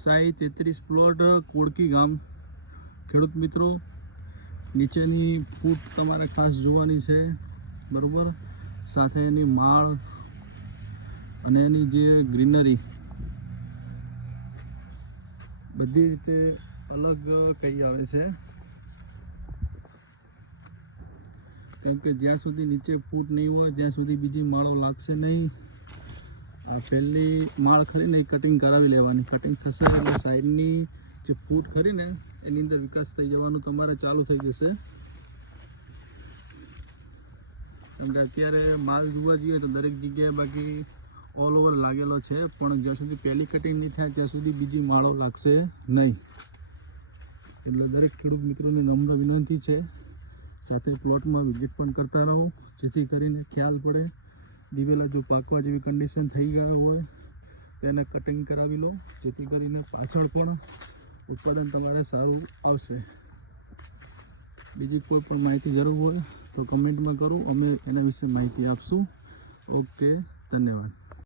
Sai 33 plot Kodki ગામ। ખેડૂત મિત્રો, નીચેની ફૂટ તમારે ખાસ જોવાની છે, બરાબર। સાથે એની માળ અને એની જે ગ્રીનરી બધી રીતે અલગ કહી આવે છે, કેમ કે જ્યાં સુધી નીચે ફૂટ નહીં હોય ત્યાં સુધી બીજી માળો લાગશે નહીં। આ પહેલી માળ ખરી ને એ કટિંગ કરાવી લેવાની। કટિંગ થશે એટલે સાઈડની જે ફૂટ ખરી ને એની અંદર વિકાસ થઈ જવાનું તમારે ચાલુ થઈ જશે। કેમ કે અત્યારે માલ જોવા જઈએ તો દરેક જગ્યાએ બાકી ઓલ ઓવર લાગેલો છે, પણ જ્યાં સુધી પહેલી કટિંગ નહીં થાય ત્યાં સુધી બીજી માળો લાગશે નહીં। એટલે દરેક ખેડૂત મિત્રોની નમ્ર વિનંતી છે, સાથે પ્લોટમાં વિઝિટ પણ કરતા રહો, જેથી કરીને ખ્યાલ પડે। દિવેલા જો પાકવા જેવી કન્ડિશન થઈ ગયા હોય તેને કટિંગ કરાવી લો, જેથી કરીને પાછળ પણ ઉત્પાદન તમારે સારું આવશે। બીજી કોઈ પણ માહિતી જરૂર હોય તો કમેન્ટમાં કરો, અમે એના વિશે માહિતી આપશું। ઓકે, ધન્યવાદ।